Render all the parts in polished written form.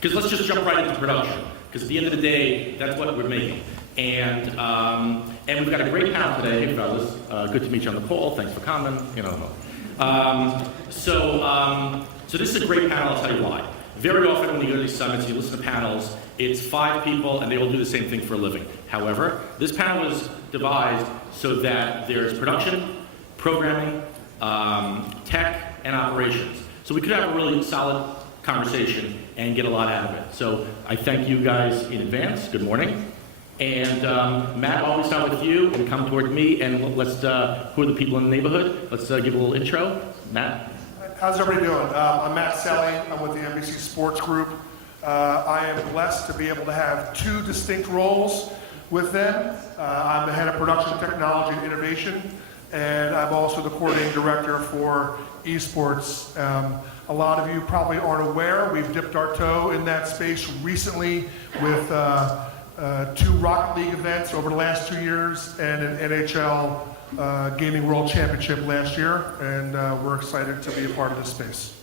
Because let's just jump right into production, because at the end of the day, that's what we're making. And we've got a great panel today. Hey, fellas. Good to meet you on the call. Thanks for coming. So this is a great panel. I'll tell you why. Very often when you go to these summits, you listen to panels, it's 5 people and they all do the same thing for a living. However, this panel was devised so that there's production, programming, tech, and operations. So we could have a really solid conversation and get a lot out of it. So I thank you guys in advance. Good morning. And Matt, I'll always start with you and come toward me, and let's, who are the people in the neighborhood? Let's give a little intro. Matt? How's everybody doing? I'm Matt Celli. I'm with the NBC Sports Group. I am blessed to be able to have 2 distinct roles with them. I'm the head of production technology and innovation, and I'm also the coordinating director for esports. A lot of you probably aren't aware, we've dipped our toe in that space recently with 2 Rocket League events over the last 2 years and an NHL Gaming World Championship last year, and we're excited to be a part of this space.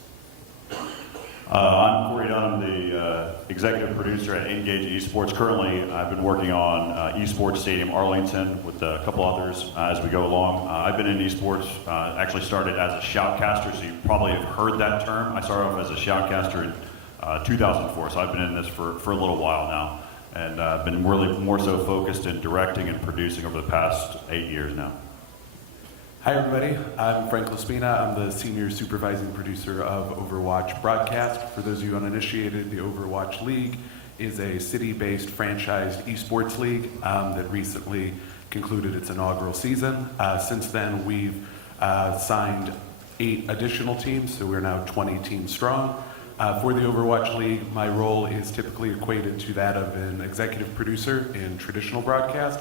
I'm Corey Dunn. I'm the executive producer at NGAGE Esports. Currently, I've been working on Esports Stadium Arlington with a couple others as we go along. I've been in esports, actually started as a shoutcaster, so you probably have heard that term. I started off as a shoutcaster in 2004, so I've been in this for a little while now, and I've been really more so focused in directing and producing over the past 8 years now. Hi everybody, I'm Frank LaSpina. I'm the senior supervising producer of Overwatch broadcast. For those of you uninitiated, the Overwatch League is a city-based franchised esports league that recently concluded its inaugural season. Since then, we've signed 8 additional teams, so we're now 20 teams strong. For the Overwatch League, my role is typically equated to that of an executive producer in traditional broadcast.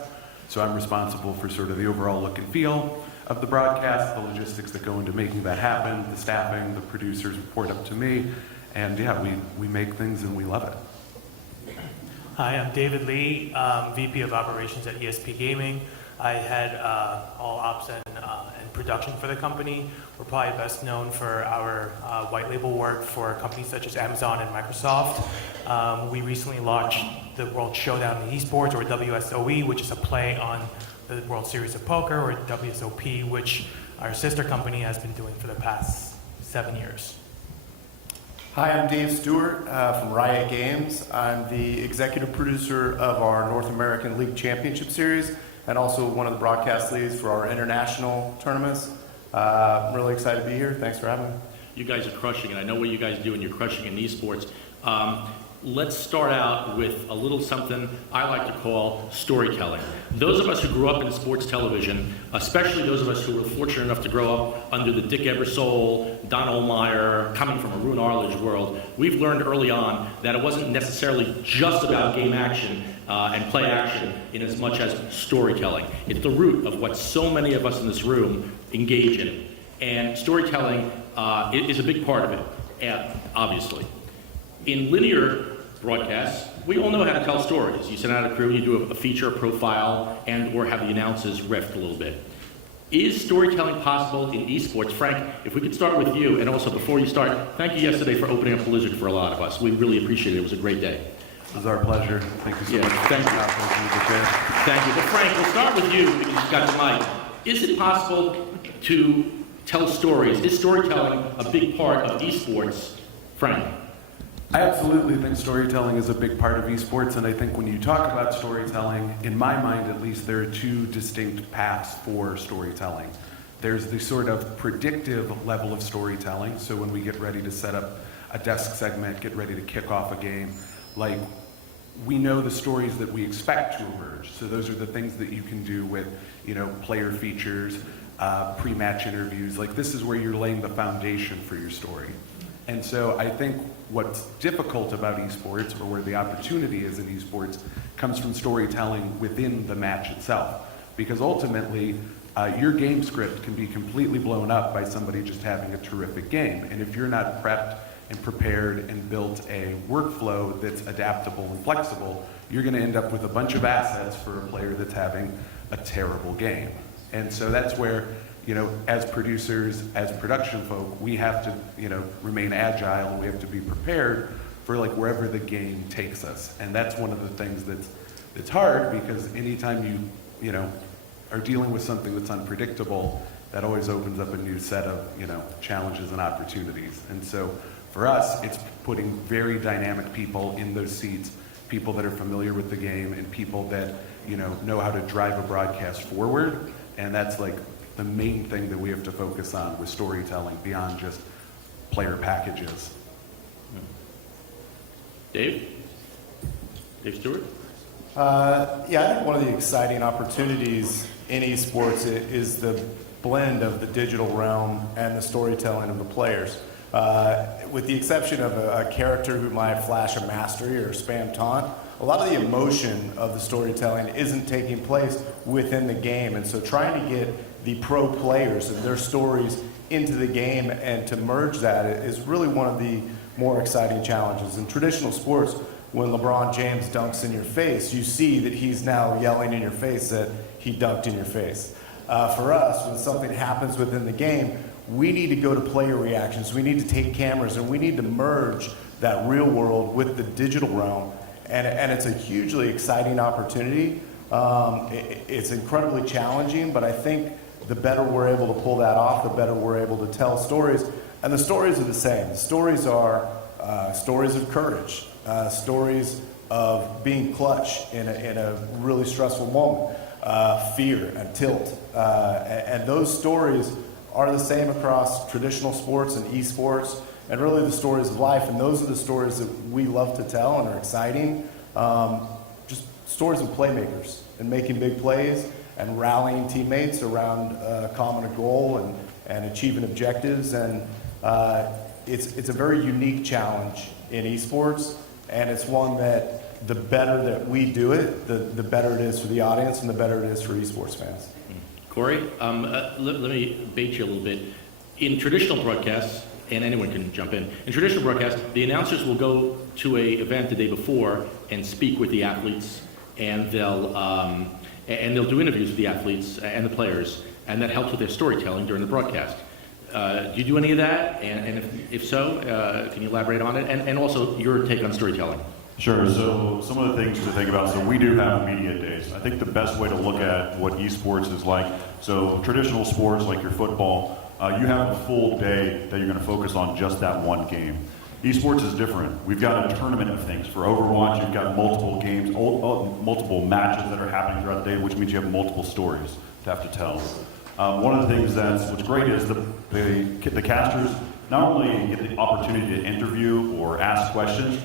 So I'm responsible for sort of the overall look and feel of the broadcast, the logistics that go into making that happen, the staffing, the producers report up to me, and yeah, we make things and we love it. Hi, I'm David Lee, VP of Operations at ESP Gaming. I head all ops and production for the company. We're probably best known for our white label work for companies such as Amazon and Microsoft. We recently launched the World Showdown in Esports, or WSOE, which is a play on the World Series of Poker, or WSOP, which our sister company has been doing for the past 7 years. Hi, I'm Dave Stewart from Riot Games. I'm the executive producer of our North American League Championship Series and also one of the broadcast leads for our international tournaments. I'm really excited to be here. Thanks for having me. You guys are crushing it. I know what you guys do, and you're crushing in esports. Let's start out with a little something I like to call storytelling. Those of us who grew up in sports television, especially those of us who were fortunate enough to grow up under the Dick Ebersol, Don Ohlmeyer, coming from a Roone Arledge world, we've learned early on that it wasn't necessarily just about game action and play action in as much as storytelling. It's the root of what so many of us in this room engage in. And storytelling is a big part of it, obviously. In linear broadcasts, we all know how to tell stories. You send out a crew, you do a feature, a profile, and or have the announcers riff a little bit. Is storytelling possible in esports? Frank, if we could start with you, and also before you start, thank you yesterday for opening up the Blizzard for a lot of us. We really appreciate it. It was a great day. It was our pleasure. Thank you so much. Thank you. Thank you. But Frank, we'll start with you because you've got the mic. Is it possible to tell stories? Is storytelling a big part of esports? Frank? I absolutely think storytelling is a big part of esports, and I think when you talk about storytelling, in my mind at least, there are 2 distinct paths for storytelling. There's the sort of predictive level of storytelling, so when we get ready to set up a desk segment, get ready to kick off a game, like we know the stories that we expect to emerge. So those are the things that you can do with, player features, pre-match interviews. Like this is where you're laying the foundation for your story. And so I think what's difficult about esports, or where the opportunity is in esports, comes from storytelling within the match itself. Because ultimately, your game script can be completely blown up by somebody just having a terrific game. And if you're not prepped and prepared and built a workflow that's adaptable and flexible, you're going to end up with a bunch of assets for a player that's having a terrible game. And so that's where, as producers, as production folk, we have to, remain agile, and we have to be prepared for like wherever the game takes us. And that's one of the things that's hard, because anytime you know, are dealing with something that's unpredictable, that always opens up a new set of, you know, challenges and opportunities. And so for us, it's putting very dynamic people in those seats, people that are familiar with the game and people that, you know how to drive a broadcast forward. And that's like the main thing that we have to focus on with storytelling beyond just player packages. Dave Stewart? Yeah, I think one of the exciting opportunities in esports is the blend of the digital realm and the storytelling of the players. With the exception of a character who might flash a mastery or spam taunt, a lot of the emotion of the storytelling isn't taking place within the game. And so trying to get the pro players and their stories into the game and to merge that is really one of the more exciting challenges. In traditional sports, when LeBron James dunks in your face, you see that he's now yelling in your face that he dunked in your face. For us, when something happens within the game, we need to go to player reactions. We need to take cameras and we need to merge that real world with the digital realm. And it's a hugely exciting opportunity. It's incredibly challenging, but I think the better we're able to pull that off, the better we're able to tell stories. And the stories are the same. The stories are stories of courage, stories of being clutch in a really stressful moment, fear and tilt. And those stories are the same across traditional sports and esports, and really the stories of life. And those are the stories that we love to tell and are exciting. Just stories of playmakers and making big plays and rallying teammates around a common goal and achieving objectives. And it's a very unique challenge in esports, and it's one that the better that we do it, the better it is for the audience and the better it is for esports fans. Corey, let me bait you a little bit. In traditional broadcasts, and anyone can jump in traditional broadcasts, the announcers will go to an event the day before and speak with the athletes, and they'll do interviews with the athletes and the players, and that helps with their storytelling during the broadcast. Do you do any of that? And if so, can you elaborate on it? And also your take on storytelling. Sure. So some of the things to think about. So we do have media days. I think the best way to look at what esports is like. So traditional sports like your football, you have a full day that you're going to focus on just that one game. Esports is different. We've got a tournament of things. For Overwatch, you've got multiple games, multiple matches that are happening throughout the day, which means you have multiple stories to have to tell. One of the things what's great is the casters not only get the opportunity to interview or ask questions,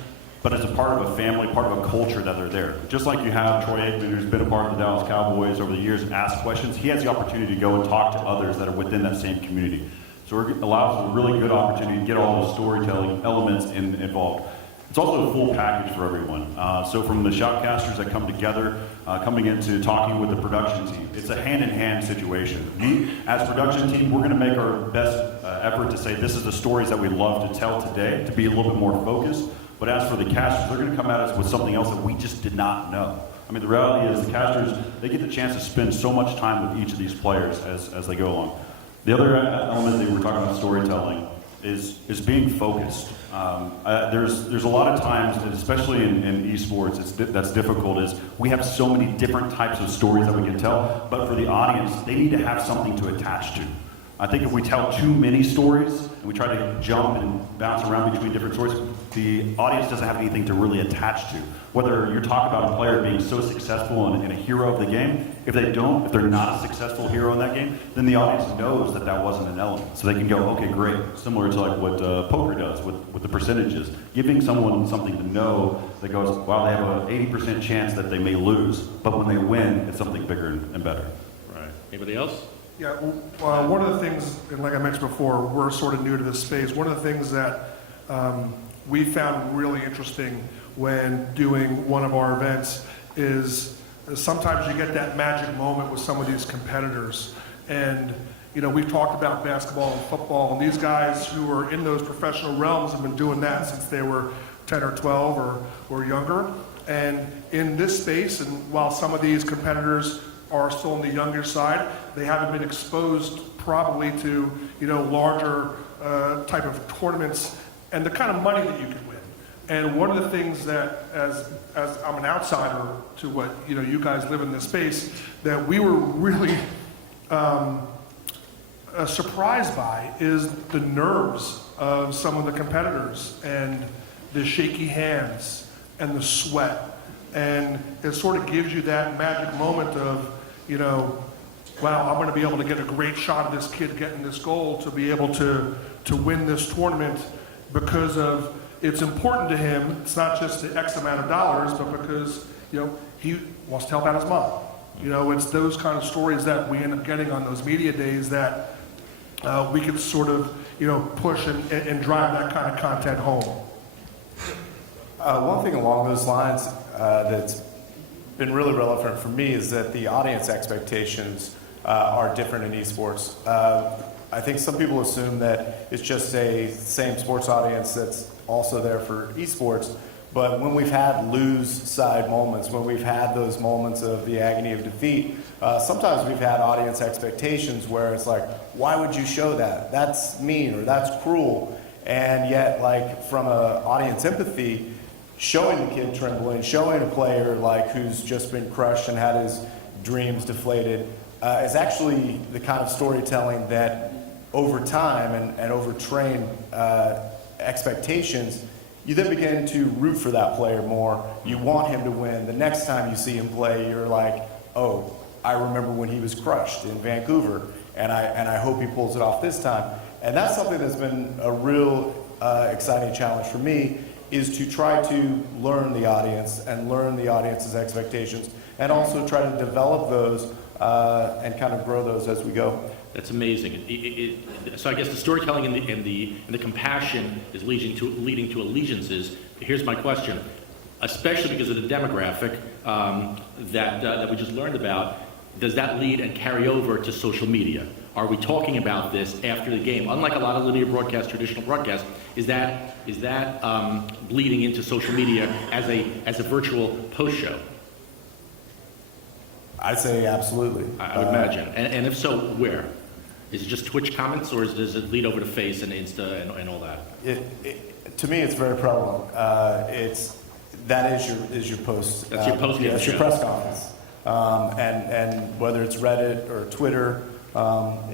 but it's a part of a family, part of a culture that they're there. Just like you have Troy Aikman, who's been a part of the Dallas Cowboys over the years and ask questions, he has the opportunity to go and talk to others that are within that same community. So it allows a really good opportunity to get all those storytelling elements involved. It's also a full package for everyone. So from the shoutcasters that come together, coming into talking with the production team, it's a hand-in-hand situation. We, as production team, we're gonna make our best effort to say this is the stories that we love to tell today, to be a little bit more focused. But as for the casters, they're going to come at us with something else that we just did not know. I mean, the reality is the casters, they get the chance to spend so much time with each of these players as they go along. The other element that we're talking about storytelling is being focused. There's a lot of times, and especially in esports, that's difficult, is we have so many different types of stories that we can tell, but for the audience, they need to have something to attach to. I think if we tell too many stories, and we try to jump and bounce around between different stories, the audience doesn't have anything to really attach to. Whether you're talking about a player being so successful and a hero of the game, if they're not a successful hero in that game, then the audience knows that wasn't an element. So they can go, okay, great. Similar to like what poker does with the percentages. Giving someone something to know that goes, wow, they have an 80% chance that they may lose, but when they win, it's something bigger and better. Right. Anybody else? Yeah, one of the things, and like I mentioned before, we're sort of new to this space. One of the things that we found really interesting when doing one of our events is sometimes you get that magic moment with some of these competitors. And, you know, we've talked about basketball and football, and these guys who are in those professional realms have been doing that since they were 10 or 12 or younger. And in this space, and while some of these competitors are still on the younger side, they haven't been exposed probably to, you know, larger type of tournaments and the kind of money that you can win. And one of the things that, as I'm an outsider to what you guys live in this space, that we were really surprised by is the nerves of some of the competitors and the shaky hands and the sweat. And it sort of gives you that magic moment of, wow, I'm going to be able to get a great shot of this kid getting this goal to be able to win this tournament because of it's important to him. It's not just the X amount of dollars, but because he wants to help out his mom. It's those kind of stories that we end up getting on those media days that we can sort of push and drive that kind of content home. One thing along those lines that's been really relevant for me is that the audience expectations are different in esports. I think some people assume that it's just a same sports audience that's also there for esports, but when we've had lose side moments, when we've had those moments of the agony of defeat, sometimes we've had audience expectations where it's like, why would you show that? That's mean or that's cruel. And yet, like, from an audience empathy, showing the kid trembling, showing a player like who's just been crushed and had his dreams deflated is actually the kind of storytelling that over time and over trained expectations, you then begin to root for that player more. You want him to win. The next time you see him play, you're like, oh, I remember when he was crushed in Vancouver, and I hope he pulls it off this time. And that's something that's been a real exciting challenge for me, is to try to learn the audience and learn the audience's expectations, and also try to develop those and kind of grow those as we go. That's amazing. So I guess the storytelling and the compassion is leading to allegiances. Here's my question, especially because of the demographic that we just learned about. Does that lead and carry over to social media? Are we talking about this after the game? Unlike a lot of linear broadcast, traditional broadcast, is that bleeding into social media as a virtual post show? I'd say absolutely. I would imagine. And if so, where? Is it just Twitch comments, or does it lead over to Face and Insta and all that? To me, it's very prevalent. That is your post. That's your post game That's show. your press conference. And whether it's Reddit or Twitter,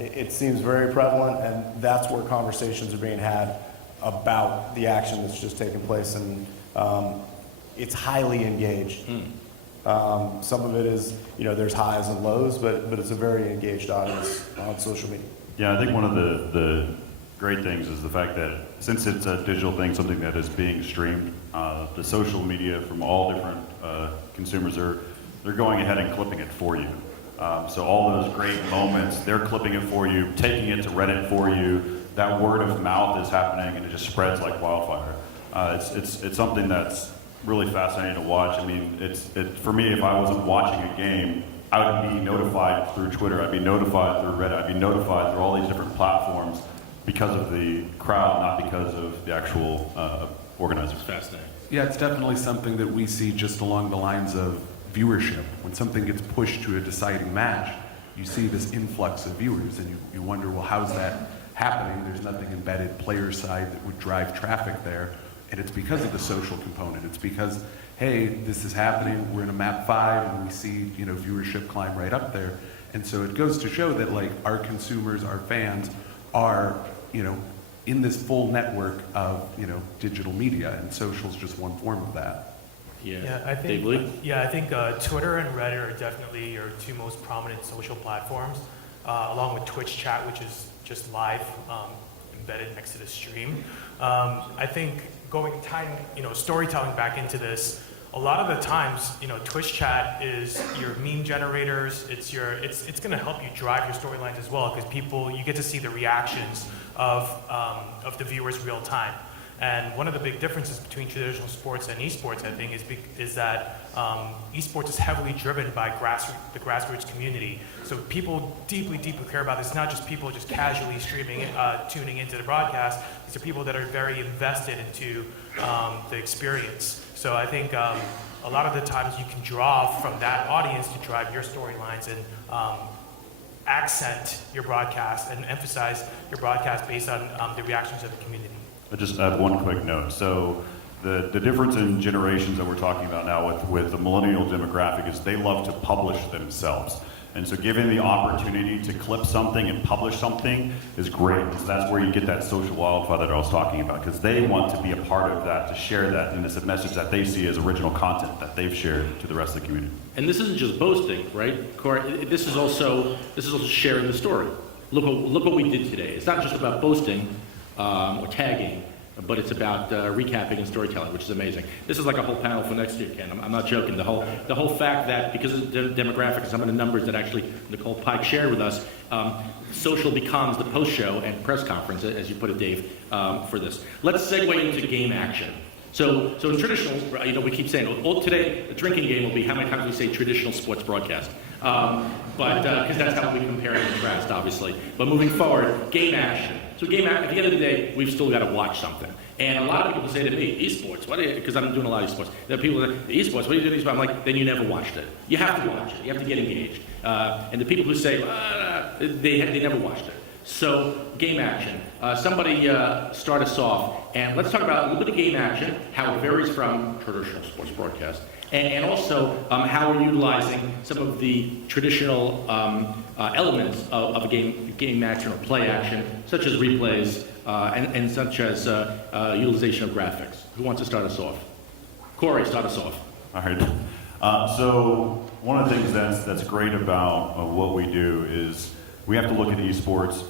it seems very prevalent, and that's where conversations are being had about the action that's just taken place, and it's highly engaged. Some of it is, there's highs and lows, but it's a very engaged audience on social media. Yeah, I think one of the great things is the fact that since it's a digital thing, something that is being streamed, the social media from all different consumers they're going ahead and clipping it for you. So all those great moments, they're clipping it for you, taking it to Reddit for you. That word of mouth is happening, and it just spreads like wildfire. It's something that's really fascinating to watch. I mean, for me, if I wasn't watching a game, I would be notified through Twitter, I'd be notified through Reddit, I'd be notified through all these different platforms because of the crowd, not because of the actual organizers. It's fascinating. Yeah, it's definitely something that we see just along the lines of viewership. When something gets pushed to a deciding match, you see this influx of viewers, and you wonder, well, how's that happening? There's nothing embedded player side that would drive traffic there. And it's because of the social component. It's because, hey, this is happening, we're in a map 5, and we see, viewership climb right up there. And so it goes to show that, like, our consumers, our fans are, in this full network of, digital media, and social's just one form of that. Yeah, I think, Dave Lee? I think Twitter and Reddit are definitely your two most prominent social platforms, along with Twitch chat, which is just live, embedded next to the stream. I think storytelling back into this, a lot of the times, Twitch chat is your meme generators. It's going to help you drive your storylines as well, because you get to see the reactions of the viewers real time. And one of the big differences between traditional sports and esports, I think, is that esports is heavily driven by the grassroots community. So people deeply, deeply care about this. It's not just people just casually streaming, tuning into the broadcast. These are people that are very invested into the experience. So I think a lot of the times you can draw from that audience to drive your storylines and accent your broadcast and emphasize your broadcast based on the reactions of the community. I just have one quick note. So The difference in generations that we're talking about now with the millennial demographic is they love to publish themselves. And so giving the opportunity to clip something and publish something is great, because that's where you get that social wildfire that I was talking about, because they want to be a part of that, to share that, and it's a message that they see as original content that they've shared to the rest of the community. And this isn't just boasting, right, Corey? This is also sharing the story. Look what we did today. It's not just about boasting or tagging, but it's about recapping and storytelling, which is amazing. This is like a whole panel for next year, Ken. I'm not joking. The whole fact that because of the demographics, some of the numbers that actually Nicole Pike shared with us, social becomes the post-show and press conference, as you put it, Dave, for this. Let's segue into game action. So in traditional, we keep saying, today the drinking game will be how many times we say traditional sports broadcast. But because that's how we compare and contrast, obviously. But moving forward, game action. So at the end of the day, we've still got to watch something. And a lot of people say to me, esports, because I'm doing a lot of esports. There are people that, esports, what are you doing esports? I'm like, then you never watched it. You have to watch it. You have to get engaged. And the people who say, they never watched it. So game action. Somebody start us off, and let's talk about a little bit of game action, how it varies from traditional sports broadcast, and also how we're utilizing some of the traditional elements of a game action or play action, such as replays and such as utilization of graphics. Who wants to start us off? Corey, start us off. All right. So one of the things that's great about what we do is we have to look at esports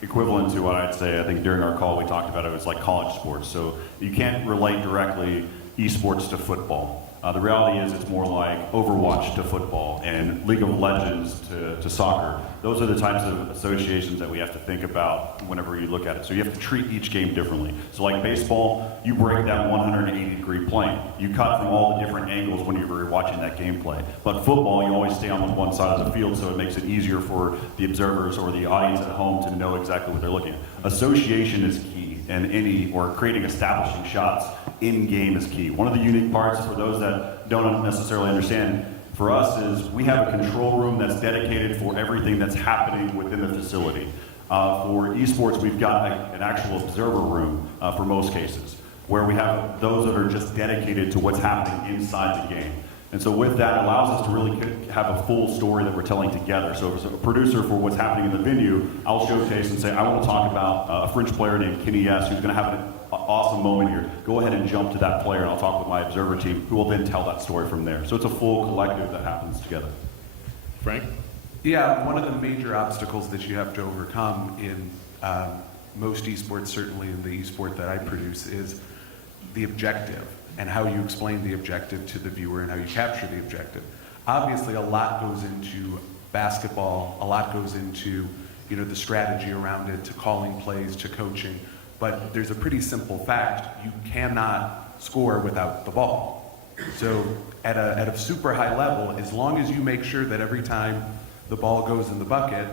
equivalent to what I'd say. I think during our call we talked about it was like college sports. So you can't relate directly esports to football. The reality is it's more like Overwatch to football and League of Legends to soccer. Those are the types of associations that we have to think about whenever you look at it. So you have to treat each game differently. So like baseball, you break down 180-degree plane. You cut from all the different angles when you're watching that gameplay. But football, you always stay on one side of the field, so it makes it easier for the observers or the audience at home to know exactly what they're looking at. Association is key. And creating establishing shots in-game is key. One of the unique parts for those that don't necessarily understand, for us is we have a control room that's dedicated for everything that's happening within the facility. For esports, we've got an actual observer room for most cases, where we have those that are just dedicated to what's happening inside the game. And so with that, it allows us to really have a full story that we're telling together. So as a producer for what's happening in the venue, I'll showcase and say, I want to talk about a French player named Kenny S, who's going to have an awesome moment here. Go ahead and jump to that player, and I'll talk with my observer team, who will then tell that story from there. So it's a full collective that happens together. Frank? Yeah, one of the major obstacles that you have to overcome in most esports, certainly in the esport that I produce, is the objective and how you explain the objective to the viewer and how you capture the objective. Obviously, a lot goes into basketball, a lot goes into the strategy around it, to calling plays, to coaching, but there's a pretty simple fact: you cannot score without the ball. So at a super high level, as long as you make sure that every time the ball goes in the bucket,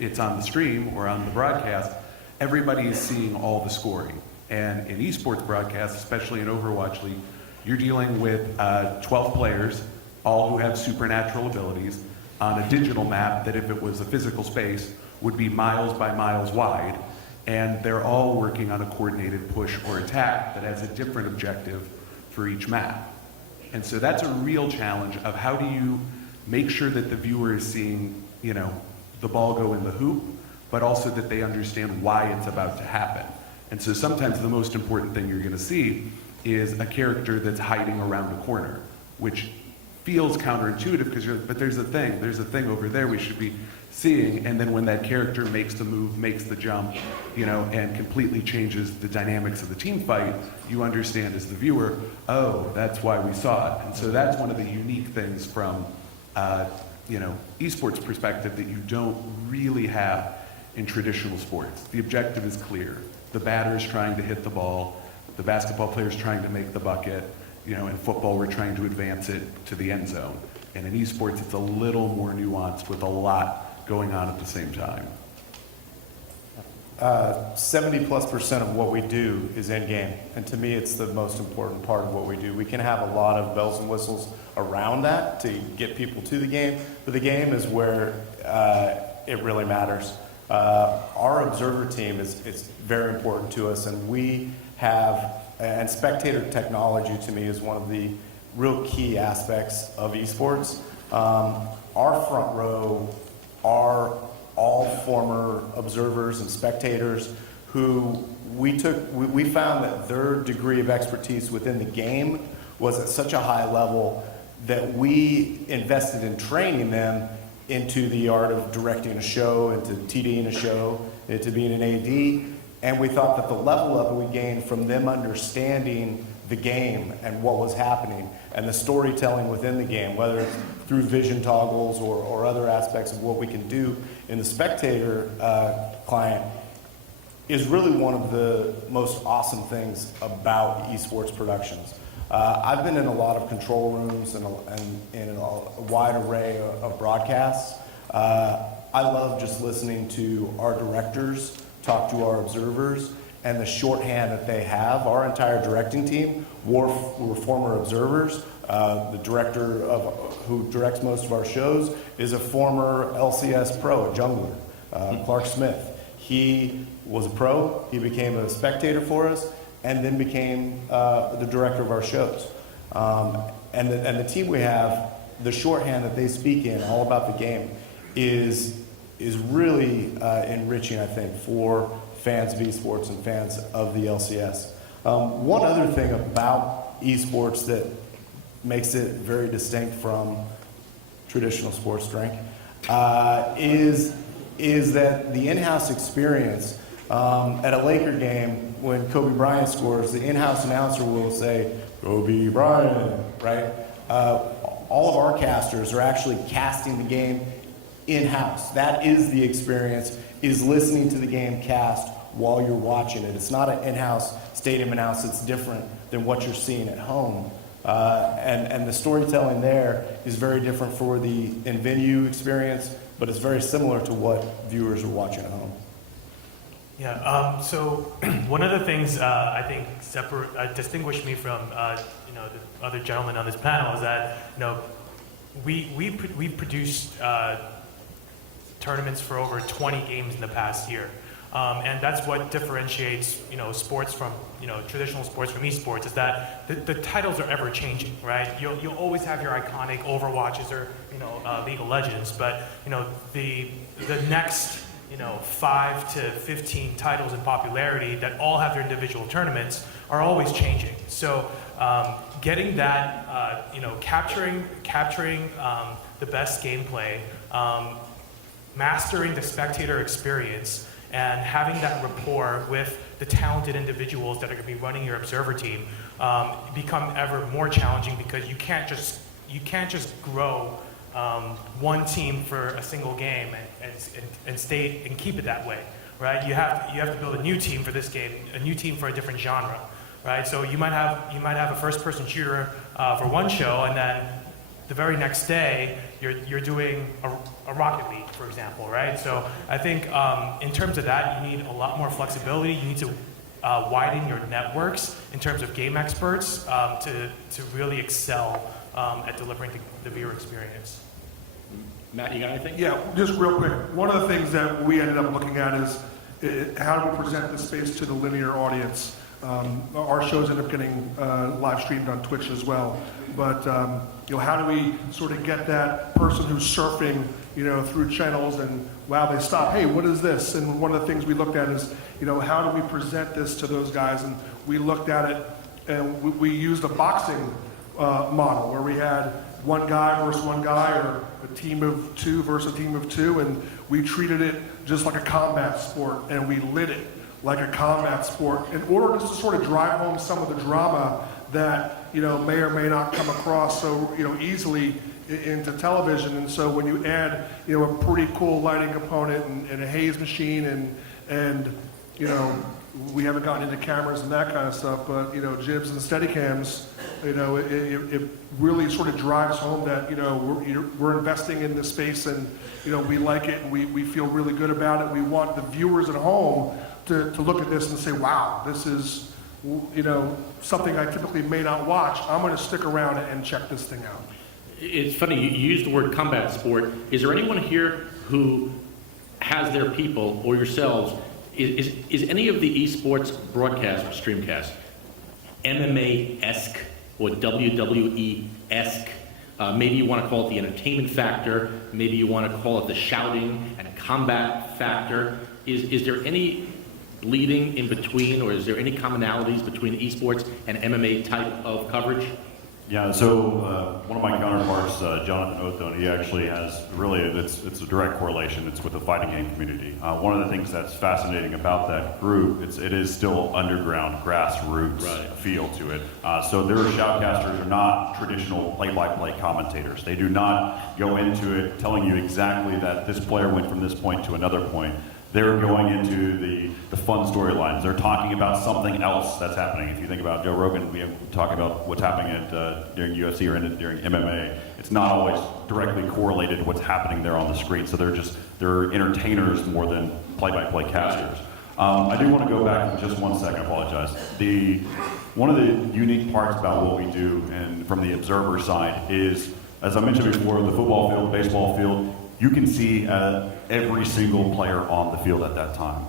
it's on the stream or on the broadcast, everybody is seeing all the scoring. And in esports broadcasts, especially in Overwatch League, you're dealing with 12 players, all who have supernatural abilities, on a digital map that, if it was a physical space, would be miles by miles wide. And they're all working on a coordinated push or attack that has a different objective for each map. And so that's a real challenge of how do you make sure that the viewer is seeing, the ball go in the hoop, but also that they understand why it's about to happen. And so sometimes the most important thing you're going to see is a character that's hiding around a corner, which feels counterintuitive but there's a thing over there we should be seeing. And then when that character makes the move, makes the jump, and completely changes the dynamics of the team fight, you understand as the viewer, oh, that's why we saw it. And so that's one of the unique things from, esports perspective that you don't really have in traditional sports. The objective is clear. The batter's trying to hit the ball, the basketball player's trying to make the bucket, in football we're trying to advance it to the end zone. And in esports it's a little more nuanced with a lot going on at the same time. 70+% of what we do is in-game, and to me it's the most important part of what we do. We can have a lot of bells and whistles around that to get people to the game, but the game is where it really matters. Our observer team is very important to us, and we have and spectator technology to me is one of the real key aspects of esports. Our front row are all former observers and spectators who we found that their degree of expertise within the game was at such a high level that we invested in training them into the art of directing a show, into TDing a show, into being an AD. And we thought that the level up we gained from them understanding the game and what was happening and the storytelling within the game, whether it's through vision toggles or other aspects of what we can do in the spectator client, is really one of the most awesome things about esports productions. I've been in a lot of control rooms and in a wide array of broadcasts. I love just listening to our directors talk to our observers and the shorthand that they have. Our entire directing team were former observers. The director who directs most of our shows is a former LCS pro, a jungler, Clark Smith. He was a pro, he became a spectator for us, and then became the director of our shows. And the team we have, the shorthand that they speak in, all about the game, is really enriching, I think, for fans of esports and fans of the LCS. One other thing about esports that makes it very distinct from traditional sports drink is that the in-house experience at a Laker game, when Kobe Bryant scores, the in-house announcer will say, "Kobe Bryant," right? All of our casters are actually casting the game in-house. That is the experience, is listening to the game cast while you're watching it. It's not an in-house stadium announce. It's different than what you're seeing at home. And the storytelling there is very different for the in-venue experience, but it's very similar to what viewers are watching at home. Yeah, so one of the things I think distinguished me from the other gentlemen on this panel is that we've produced tournaments for over 20 games in the past year. And that's what differentiates, sports from, traditional sports from esports, is that the titles are ever changing, right? You'll always have your iconic Overwatches or, League of Legends, but, the next, 5 to 15 titles in popularity that all have their individual tournaments are always changing. So getting that, capturing the best gameplay, mastering the spectator experience, and having that rapport with the talented individuals that are going to be running your observer team become ever more challenging, because you can't just grow one team for a single game and stay and keep it that way, right? You have to build a new team for this game, a new team for a different genre, right? So you might have a first-person shooter for one show, and then the very next day you're doing a Rocket League, for example, right? So I think in terms of that, you need a lot more flexibility. You need to widen your networks in terms of game experts to really excel at delivering the viewer experience. Matt, you got anything? Yeah, just real quick. One of the things that we ended up looking at is how do we present the space to the linear audience? Our shows end up getting live streamed on Twitch as well. But how do we sort of get that person who's surfing, through channels and wow, they stop. Hey, what is this? And one of the things we looked at is, how do we present this to those guys? And we looked at it, and we used a boxing model where we had one guy versus one guy, or a team of two versus a team of two, and we treated it just like a combat sport, and we lit it like a combat sport in order just to sort of drive home some of the drama that may or may not come across so easily into television. And so when you add a pretty cool lighting component and a haze machine and we haven't gotten into cameras and that kind of stuff, but jibs and steadicams, it really sort of drives home that we're investing in this space, and we like it, and we feel really good about it. We want the viewers at home to look at this and say, wow, this is something I typically may not watch. I'm going to stick around and check this thing out. It's funny, you used the word combat sport. Is there anyone here who has their people, or yourselves, is any of the esports broadcast or streamcast? MMA-esque or WWE-esque. Maybe you want to call it the entertainment factor. Maybe you want to call it the shouting and combat factor. Is there any bleeding in between, or is there any commonalities between esports and MMA type of coverage? Yeah, so one of my counterparts, Jonathan Othone, he actually has really, it's a direct correlation. It's with the fighting game community. One of the things that's fascinating about that group, it is still underground, grassroots feel to it. So their shoutcasters are not traditional play-by-play commentators. They do not go into it telling you exactly that this player went from this point to another point. They're going into the fun storylines. They're talking about something else that's happening. If you think about Joe Rogan, we talk about what's happening during UFC or during MMA. It's not always directly correlated to what's happening there on the screen. So they're entertainers more than play-by-play casters. I do want to go back for just 1 second. I apologize. One of the unique parts about what we do, and from the observer side, is, as I mentioned before, the football field, baseball field. You can see every single player on the field at that time.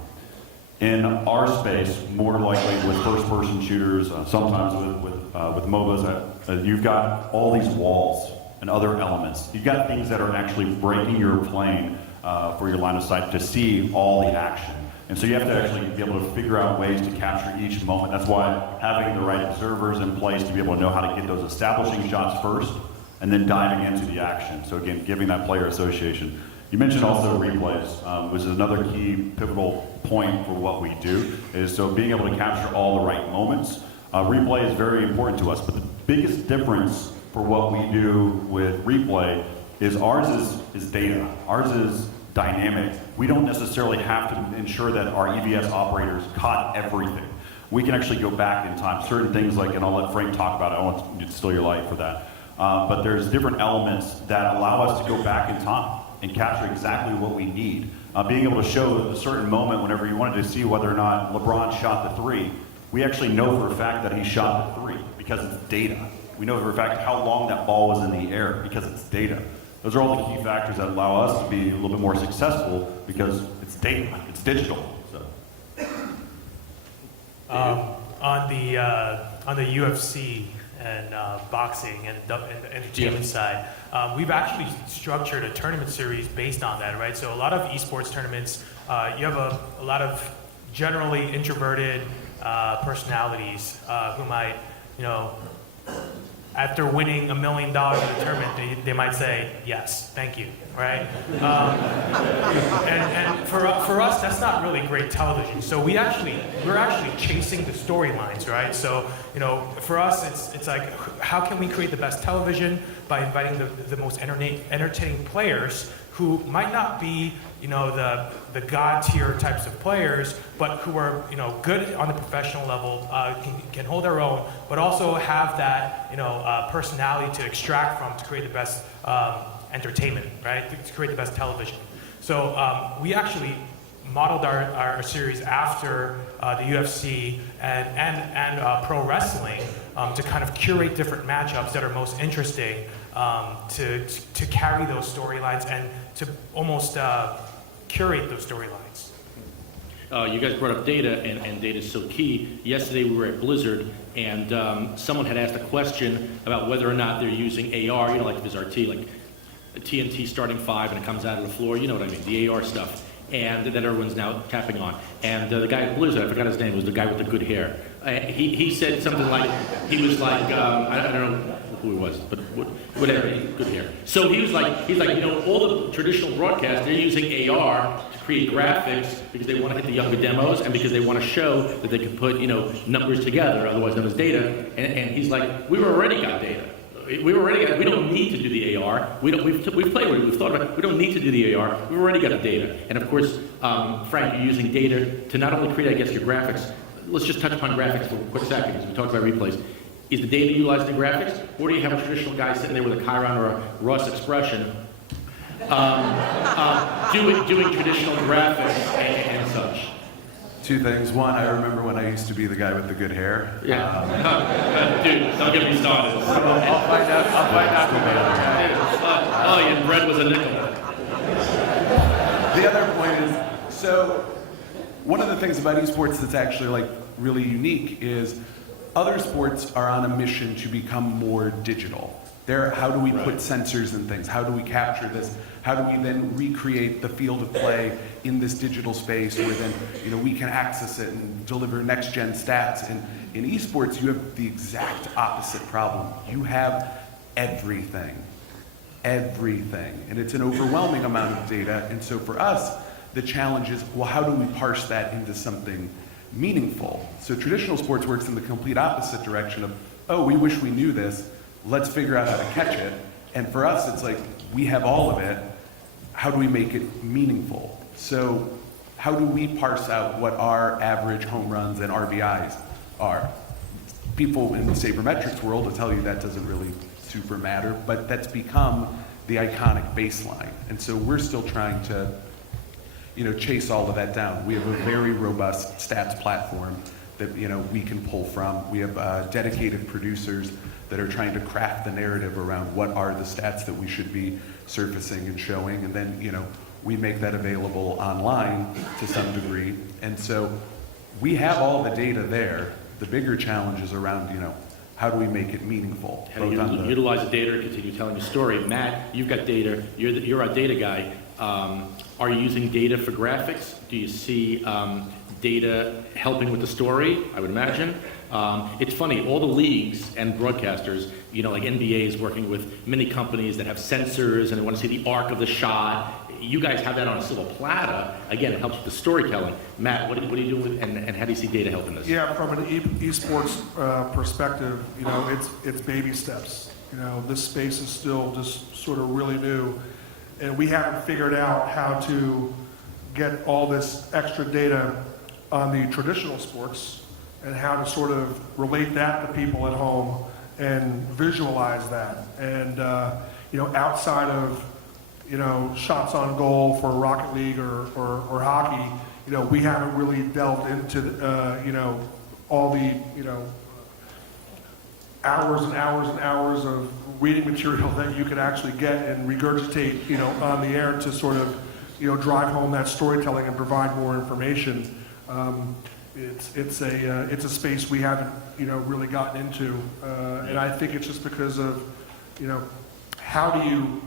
In our space, more likely with first-person shooters, sometimes with MOBAs, you've got all these walls and other elements. You've got things that are actually breaking your plane for your line of sight to see all the action. And so you have to actually be able to figure out ways to capture each moment. That's why having the right observers in place to be able to know how to get those establishing shots first, and then diving into the action. So again, giving that player association. You mentioned also replays, which is another key pivotal point for what we do, is so being able to capture all the right moments. Replay is very important to us, but the biggest difference for what we do with replay is ours is data. Ours is dynamic. We don't necessarily have to ensure that our EVS operators caught everything. We can actually go back in time. Certain things like, and I'll let Frank talk about it, I won't steal your light for that. But there's different elements that allow us to go back in time and capture exactly what we need. Being able to show a certain moment whenever you wanted to see whether or not LeBron shot the three, we actually know for a fact that he shot the three because it's data. We know for a fact how long that ball was in the air because it's data. Those are all the key factors that allow us to be a little bit more successful because it's data, it's digital. So. On the UFC and boxing and the entertainment side, we've actually structured a tournament series based on that, right? So a lot of esports tournaments, you have a lot of generally introverted personalities who might, after winning $1 million in a tournament, they might say, yes, thank you, right? And for us, that's not really great television. So we're actually chasing the storylines, right? So, for us, it's like, how can we create the best television by inviting the most entertaining players who might not be, the god tier types of players, but who are, good on the professional level, can hold their own, but also have that, personality to extract from to create the best entertainment, right? To create the best television. So we actually modeled our series after the UFC and pro wrestling to kind of curate different matchups that are most interesting to carry those storylines and to almost curate those storylines. You guys brought up data, and data is so key. Yesterday we were at Blizzard, and someone had asked a question about whether or not they're using AR, like this RT, like a TNT starting 5 and it comes out of the floor, you know what I mean, the AR stuff. And that everyone's now tapping on. And the guy at Blizzard, I forgot his name, was the guy with the good hair. He said something like, I don't know who he was, but whatever, good hair. So he's like, all the traditional broadcasts, they're using AR to create graphics because they want to hit the younger demos and because they want to show that they can put, numbers together, otherwise known as data. And he's like, we already got data. We don't need to do the AR. We've played with it. We've thought about it. We don't need to do the AR. We've already got the data. And of course, Frank, you're using data to not only create, I guess, your graphics. Let's just touch upon graphics for a quick second because we talked about replays. Is the data utilized in graphics, or do you have a traditional guy sitting there with a Chiron or a Ross expression doing traditional graphics and such? Two things. One, I remember when I used to be the guy with the good hair. Yeah. Dude, don't get me started. I'll find out who the other guy. Oh, yeah, bread was a nickel. The other point is, so one of the things about esports that's actually really unique is other sports are on a mission to become more digital. How do we put sensors in things? How do we capture this? How do we then recreate the field of play in this digital space where then we can access it and deliver next gen stats? And in esports, you have the exact opposite problem. You have everything, and it's an overwhelming amount of data. And so for us, the challenge is, well, how do we parse that into something meaningful? So traditional sports works in the complete opposite direction of, oh, we wish we knew this. Let's figure out how to catch it. And for us, it's like, we have all of it. How do we make it meaningful? So how do we parse out what our average home runs and RBIs are? People in the sabermetrics world will tell you that doesn't really super matter, but that's become the iconic baseline. And so we're still trying to chase all of that down. We have a very robust stats platform that we can pull from. We have dedicated producers that are trying to craft the narrative around what are the stats that we should be surfacing and showing, and then we make that available online to some degree. And so we have all the data there. The bigger challenge is around how do we make it meaningful? How do you utilize the data to continue telling the story? Matt, you've got data. You're our data guy. Are you using data for graphics? Do you see data helping with the story? I would imagine. It's funny, all the leagues and broadcasters, like NBA is working with many companies that have sensors and they want to see the arc of the shot. You guys have that on a silver platter. Again, it helps with the storytelling. Matt, what are you doing with, and how do you see data helping this? Yeah, from an esports perspective, it's baby steps. This space is still just sort of really new, and we haven't figured out how to get all this extra data on the traditional sports and how to sort of relate that to people at home and visualize that. And outside of shots on goal for Rocket League or hockey, we haven't really delved into all the hours and hours and hours of reading material that you could actually get and regurgitate on the air to sort of drive home that storytelling and provide more information. It's a space we haven't really gotten into, and I think it's just because of how do you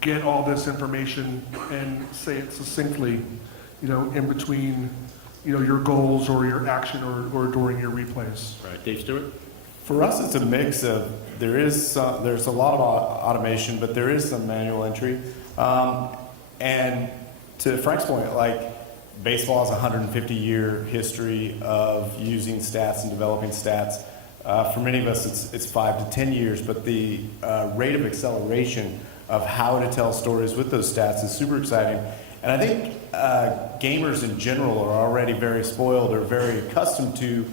get all this information and say it succinctly, in between, your goals or your action or during your replays. Right, Dave Stewart? For us, it's a mix of, there's a lot of automation, but there is some manual entry. And to Frank's point, baseball has a 150-year history of using stats and developing stats. For many of us, it's 5 to 10 years, but the rate of acceleration of how to tell stories with those stats is super exciting. And I think gamers in general are already very spoiled or very accustomed to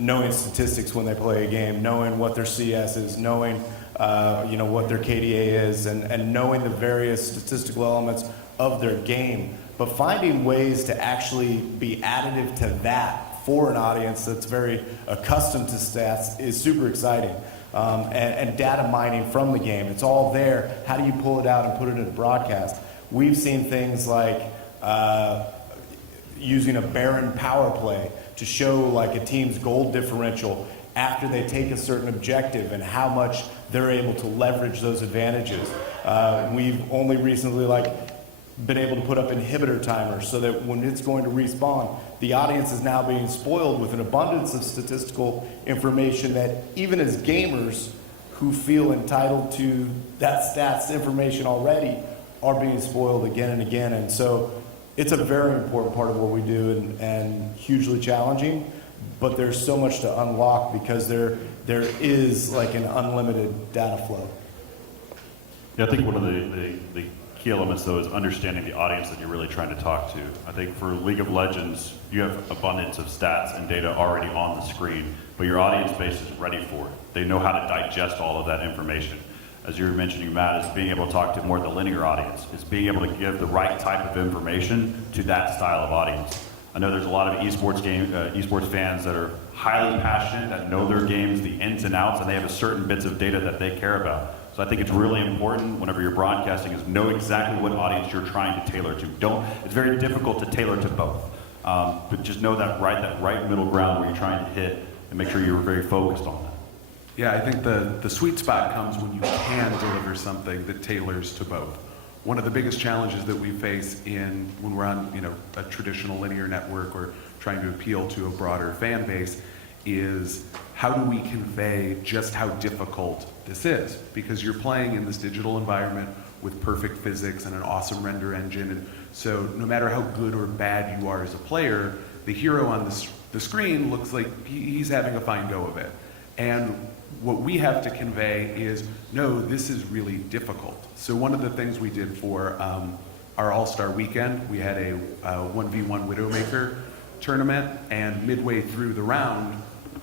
knowing statistics when they play a game, knowing what their CS is, knowing what their KDA is, and knowing the various statistical elements of their game. But finding ways to actually be additive to that for an audience that's very accustomed to stats is super exciting. And data mining from the game, it's all there. How do you pull it out and put it in a broadcast? We've seen things like using a barren power play to show a team's goal differential after they take a certain objective and how much they're able to leverage those advantages. We've only recently been able to put up inhibitor timers so that when it's going to respawn, the audience is now being spoiled with an abundance of statistical information that even as gamers who feel entitled to that stats information already are being spoiled again and again. And so it's a very important part of what we do and hugely challenging, but there's so much to unlock because there is an unlimited data flow. Yeah, I think one of the key elements, though, is understanding the audience that you're really trying to talk to. I think for League of Legends, you have abundance of stats and data already on the screen, but your audience base is ready for it. They know how to digest all of that information. As you were mentioning, Matt, is being able to talk to more of the linear audience. It's being able to give the right type of information to that style of audience. I know there's a lot of esports fans that are highly passionate, that know their games, the ins and outs, and they have certain bits of data that they care about. So I think it's really important whenever you're broadcasting is know exactly what audience you're trying to tailor to. It's very difficult to tailor to both, but just know that right middle ground where you're trying to hit and make sure you're very focused on that. Yeah, I think the sweet spot comes when you can deliver something that tailors to both. One of the biggest challenges that we face when we're on, a traditional linear network or trying to appeal to a broader fan base is how do we convey just how difficult this is? Because you're playing in this digital environment with perfect physics and an awesome render engine, and so no matter how good or bad you are as a player, the hero on the screen looks like he's having a fine go of it. And what we have to convey is, no, this is really difficult. So one of the things we did for our All-Star weekend, we had a 1v1 Widowmaker tournament, and midway through the round,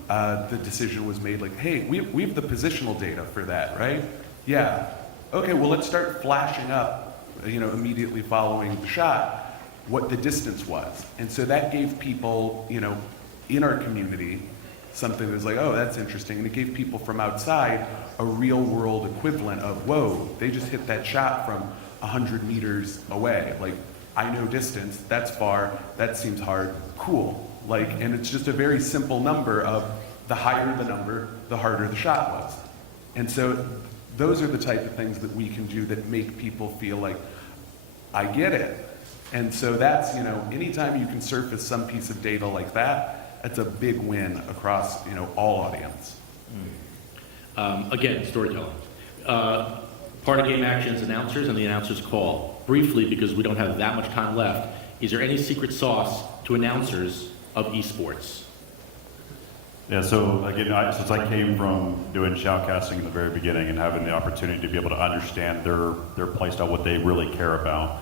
the decision was made like, hey, we have the positional data for that, right? Yeah. Okay, well, let's start flashing up, immediately following the shot, what the distance was. And so that gave people, in our community, something that was like, oh, that's interesting. And it gave people from outside a real world equivalent of, whoa, they just hit that shot from 100 meters away. Like, I know distance, that's far, that seems hard, cool. And it's just a very simple number of the higher the number, the harder the shot was. And so those are the type of things that we can do that make people feel like, I get it. And so that's, anytime you can surface some piece of data like that, that's a big win across, all audience. Again, storytelling. Part of game action is announcers and the announcers call. Briefly, because we don't have that much time left, is there any secret sauce to announcers of esports? Yeah, so again, since I came from doing shoutcasting in the very beginning and having the opportunity to be able to understand their play style, what they really care about,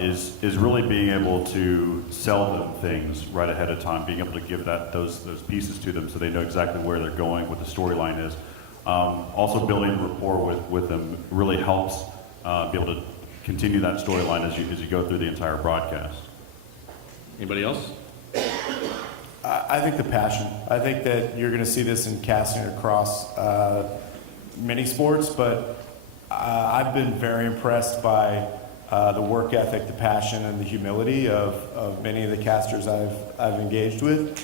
is really being able to sell them things right ahead of time, being able to give those pieces to them so they know exactly where they're going, what the storyline is. Also building rapport with them really helps be able to continue that storyline as you go through the entire broadcast. Anybody else? I think the passion. I think that you're going to see this in casting across many sports, but I've been very impressed by the work ethic, the passion, and the humility of many of the casters I've engaged with.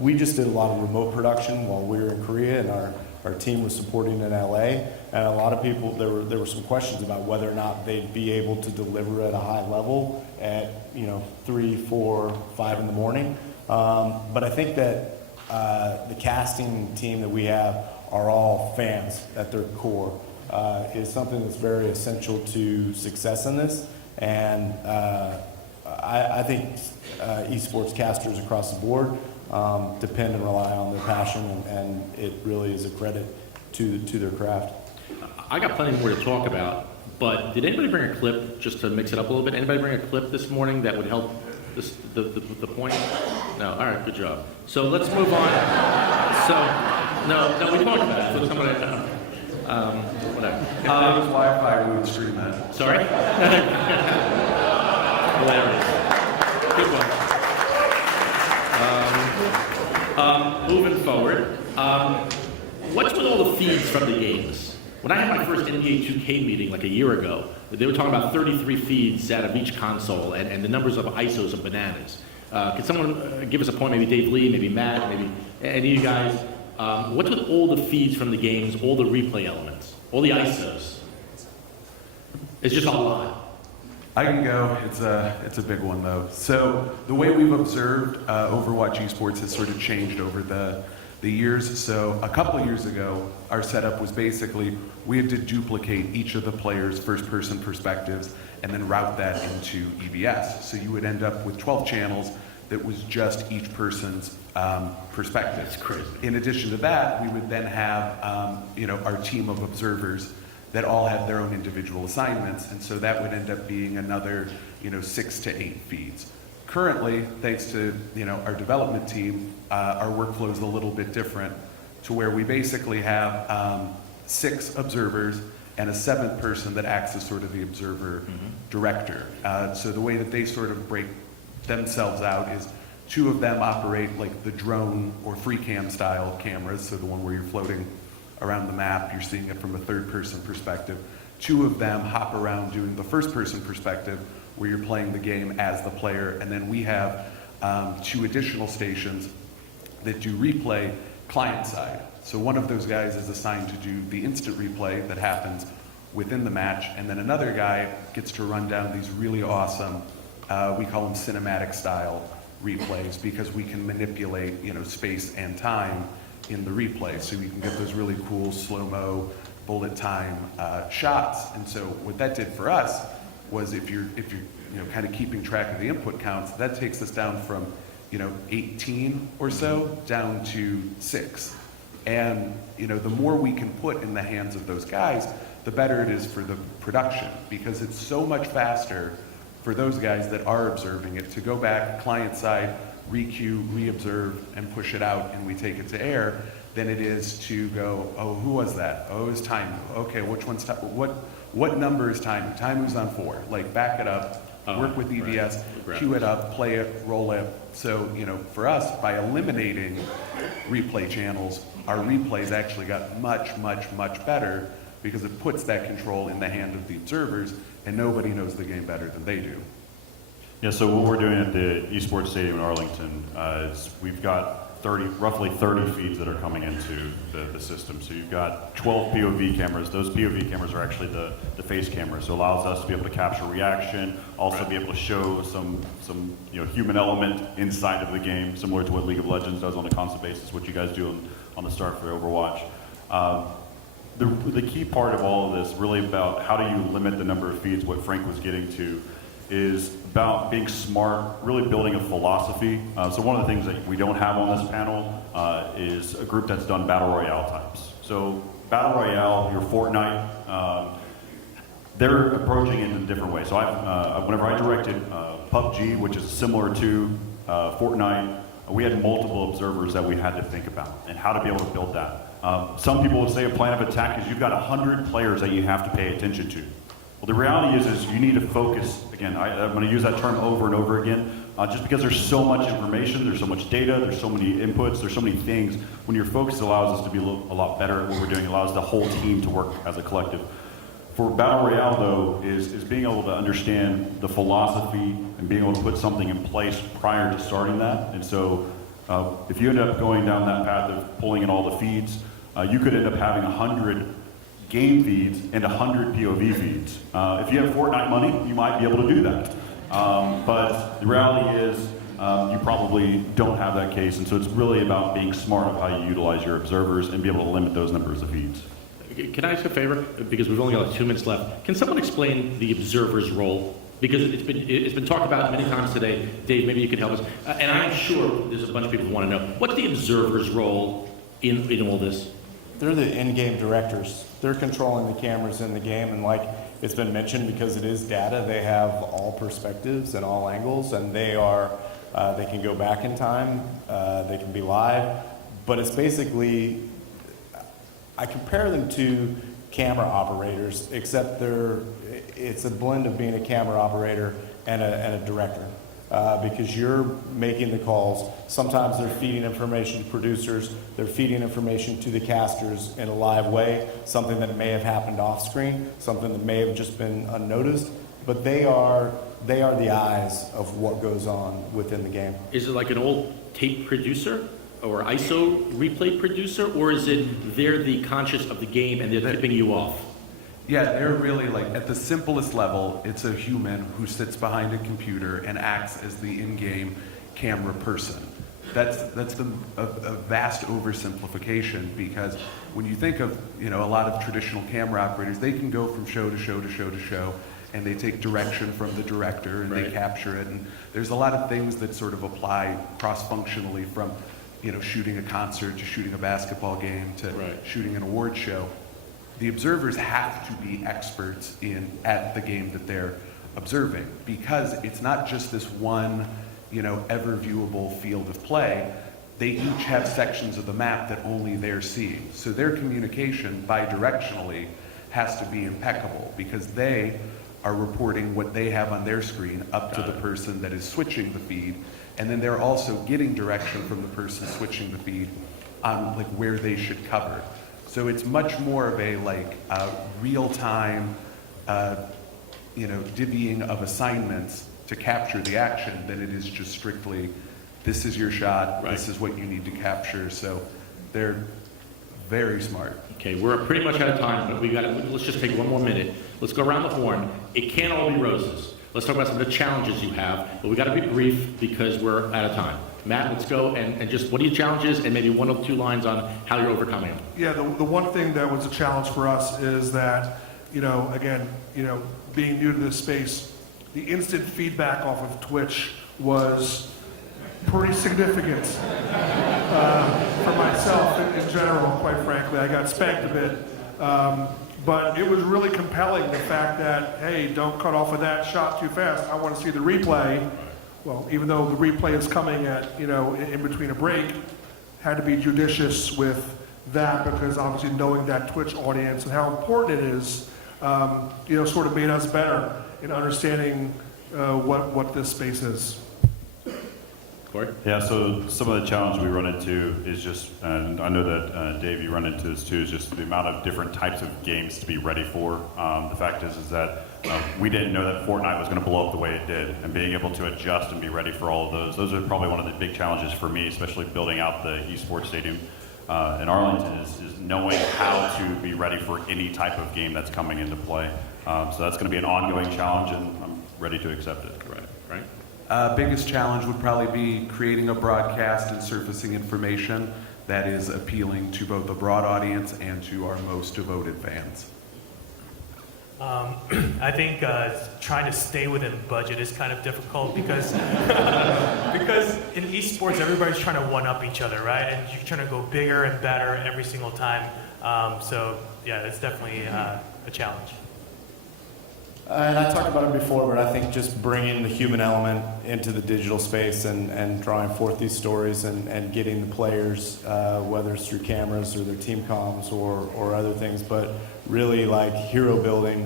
We just did a lot of remote production while we were in Korea, and our team was supporting in LA. And a lot of people, there were some questions about whether or not they'd be able to deliver at a high level at 3, 4, 5 in the morning. But I think that the casting team that we have are all fans at their core. Is something that's very essential to success in this. And I think esports casters across the board depend and rely on their passion, and it really is a credit to their craft. I got plenty more to talk about, but did anybody bring a clip just to mix it up a little bit? Anybody bring a clip this morning that would help the point? No? All right, good job. So let's move on. No, we talked about it. So somebody, whatever. If there was Wi-Fi, we would stream that. Sorry? Hilarious. Good one. Moving forward, what's with all the feeds from the games? When I had my first NBA 2K meeting like a year ago, they were talking about 33 feeds out of each console and the numbers of ISOs of bananas. Could someone give us a point, maybe Dave Lee, maybe Matt, maybe any of you guys? What's with all the feeds from the games, all the replay elements, all the ISOs? It's just a lot. I can go. It's a big one though. So the way we've observed Overwatch esports has sort of changed over the years. So a couple of years ago, our setup was basically we had to duplicate each of the players' first-person perspectives and then route that into EBS. So you would end up with 12 channels that was just each person's perspective. That's crazy. In addition to that, we would then have our team of observers that all had their own individual assignments, and so that would end up being another 6 to 8 feeds. Currently, thanks to our development team, our workflow is a little bit different, to where we basically have 6 observers and a 7th person that acts as sort of the observer director. So the way that they sort of break themselves out is 2 of them operate like the drone or free cam style cameras, so the one where you're floating around the map, you're seeing it from a 3rd person perspective. 2 of them hop around doing the 1st person perspective, where you're playing the game as the player, and then we have 2 additional stations that do replay client side. So one of those guys is assigned to do the instant replay that happens within the match, and then another guy gets to run down these really awesome, we call them cinematic style replays, because we can manipulate, space and time in the replay. So you can get those really cool slow-mo bullet time shots. And so what that did for us was, if you're kind of keeping track of the input counts, that takes us down from 18 or so down to 6. And the more we can put in the hands of those guys, the better it is for the production, because it's so much faster for those guys that are observing it to go back client side, re-queue, re-observe, and push it out, and we take it to air, than it is to go, oh, who was that? Oh, it was Taimu. Okay, which one's what number is Taimu? Taimu's on 4. Like, back it up, work with EBS, right. queue it up, play it, roll it. So, for us, by eliminating replay channels, our replays actually got much, much, much better, because it puts that control in the hand of the observers, and nobody knows the game better than they do. Yeah, so what we're doing at the Esports Stadium in Arlington is we've got roughly 30 feeds that are coming into the system. So you've got 12 POV cameras. Those POV cameras are actually the face cameras. So it allows us to be able to capture reaction, also be able to show some human element inside of the game, similar to what League of Legends does on a constant basis, what you guys do on the start for Overwatch. The key part of all of this, really about how do you limit the number of feeds, what Frank was getting to, is about being smart, really building a philosophy. So one of the things that we don't have on this panel is a group that's done Battle Royale types. So Battle Royale, your Fortnite, they're approaching it in a different way. So whenever I directed PUBG, which is similar to Fortnite, we had multiple observers that we had to think about and how to be able to build that. Some people would say a plan of attack is you've got 100 players that you have to pay attention to. Well, the reality is you need to focus. Again, I'm going to use that term over and over again, just because there's so much information, there's so much data, there's so many inputs, there's so many things. When you're focused, it allows us to be a lot better at what we're doing. It allows the whole team to work as a collective. For Battle Royale, though, is being able to understand the philosophy and being able to put something in place prior to starting that. And so if you end up going down that path of pulling in all the feeds, you could end up having 100 game feeds and 100 POV feeds. If you have Fortnite money, you might be able to do that. But the reality is you probably don't have that case, and so it's really about being smart of how you utilize your observers and be able to limit those numbers of feeds. Can I ask a favor? Because we've only got like 2 minutes left. Can someone explain the observer's role? Because it's been talked about many times today. Dave, maybe you can help us. And I'm sure there's a bunch of people who want to know, what's the observer's role in all this? They're the in-game directors. They're controlling the cameras in the game, and like it's been mentioned, because it is data, they have all perspectives and all angles, and they can go back in time, they can be live, but it's basically, I compare them to camera operators, except it's a blend of being a camera operator and a director. Because you're making the calls. Sometimes they're feeding information to producers, they're feeding information to the casters in a live way, something that may have happened off screen, something that may have just been unnoticed, but they are the eyes of what goes on within the game. Is it like an old tape producer or ISO replay producer, or is it they're the conscious of the game and they're tipping you off? Yeah, they're really like, at the simplest level, it's a human who sits behind a computer and acts as the in-game camera person. That's a vast oversimplification, because when you think of a lot of traditional camera operators, they can go from show to show to show to show, and they take direction from the director and they capture it. And there's a lot of things that sort of apply cross-functionally, from shooting a concert to shooting a basketball game to shooting an award show. The observers have to be experts at the game that they're observing, because it's not just this one, ever viewable field of play. They each have sections of the map that only they're seeing. So their communication bidirectionally has to be impeccable, because they are reporting what they have on their screen up to the person that is switching the feed, and then they're also getting direction from the person switching the feed on like where they should cover. So it's much more of a real-time, divvying of assignments to capture the action than it is just strictly this is your shot, Right. this is what you need to capture. So they're very smart. Okay, we're pretty much out of time, but let's just take one more minute. Let's go around the horn. It can't all be roses. Let's talk about some of the challenges you have, but we got to be brief because we're out of time. Matt, let's go and just what are your challenges and maybe one or two lines on how you're overcoming them. Yeah, the one thing that was a challenge for us is that, again, being new to this space, the instant feedback off of Twitch was pretty significant for myself in general, quite frankly. I got spanked a bit. But it was really compelling, the fact that, hey, don't cut off of that shot too fast. I want to see the replay. Well, even though the replay is coming at, in between a break, had to be judicious with that because obviously knowing that Twitch audience and how important it is, sort of made us better in understanding what this space is. Corey? Yeah, so some of the challenge we run into is just, and I know that Dave, you run into this too, is just the amount of different types of games to be ready for. The fact is that we didn't know that Fortnite was going to blow up the way it did, and being able to adjust and be ready for all of those. Those are probably one of the big challenges for me, especially building out the esports stadium in Arlington, is knowing how to be ready for any type of game that's coming into play. So that's going to be an ongoing challenge, and I'm ready to accept it. Right? Biggest challenge would probably be creating a broadcast and surfacing information that is appealing to both a broad audience and to our most devoted fans. I think trying to stay within budget is kind of difficult because because in esports everybody's trying to one-up each other, right? And you're trying to go bigger and better every single time. So yeah, it's definitely a challenge. And I talked about it before, but I think just bringing the human element into the digital space and drawing forth these stories and getting the players, whether it's through cameras or their team comms or other things, but really like hero building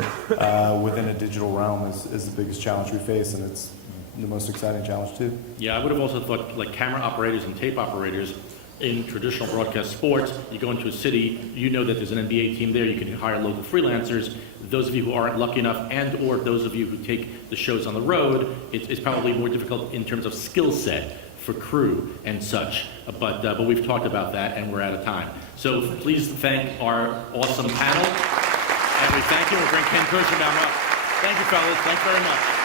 within a digital realm is the biggest challenge we face, and it's the most exciting challenge too. Yeah, I would have also thought like camera operators and tape operators in traditional broadcast sports, you go into a city, you know that there's an NBA team there, you can hire local freelancers. Those of you who aren't lucky enough and or those of you who take the shows on the road, it's probably more difficult in terms of skill set for crew and such. But we've talked about that and we're out of time. So please thank our awesome panel. And we thank you. We'll bring Ken Kirschenbaum up. Thank you, fellas. Thanks very much.